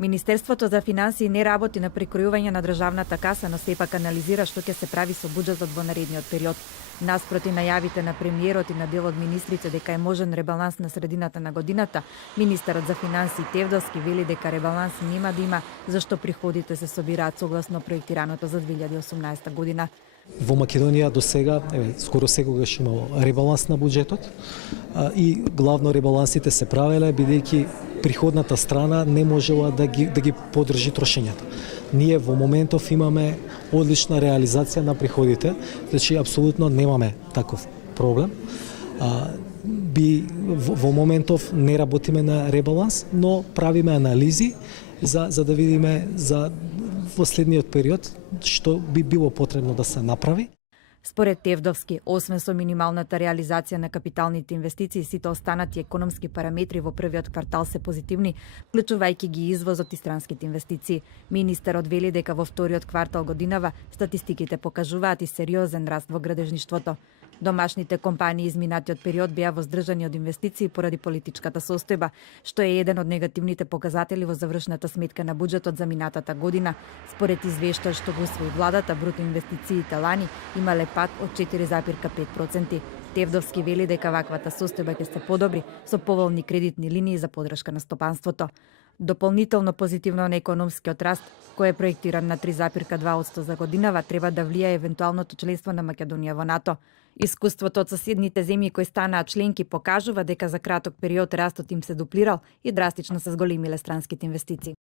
Министерството за финансии не работи на прикројување на државната каса, но сепак анализира што ќе се прави со буџетот во наредниот период. Наспроти најавите на премиерот и на дел од министрите дека е можен ребаланс на средината на годината, министерот за финансии Тевдовски вели дека ребаланс нема да има, зашто приходите се собираат согласно проектираното за 2018 година. Во Македонија до сега, скоро секогаш имало ребаланс на буџетот и главно ребалансите се правеле бидејќи приходната страна не можела да ги поддржи трошењата. Ние во моментов имаме одлична реализација на приходите, значи апсолутно немаме таков проблем. Во моментов не работиме на ребаланс, но правиме анализи за да видиме за во следниот период што би било потребно да се направи. Според Тевдовски, освен со минималната реализација на капиталните инвестиции, сите останати економски параметри во првиот квартал се позитивни, вклучувајќи ги извозот и странските инвестиции. Министерот вели дека во вториот квартал годинава статистиките покажуваат и сериозен раст во градежништвото. Домашните компании изминатиот период беа воздржани од инвестиции поради политичката состојба, што е еден од негативните показатели во завршната сметка на буџетот за минатата година. Според извештај што го усвои владата, бруто инвестициите лани имале пад од 4,5%. Тевдовски вели дека ваквата состојба ќе се подобри со поволни кредитни линии за поддршка на стопанството. Дополнително позитивно на економскиот раст, кој е проектиран на 3,2% за годинава, треба да влијае евентуалното членство на Македонија во НАТО. Искуството од соседните земји кои станаа членки покажува дека за краток период растот им се дуплирал и драстично се зголемиле странските инвестиции.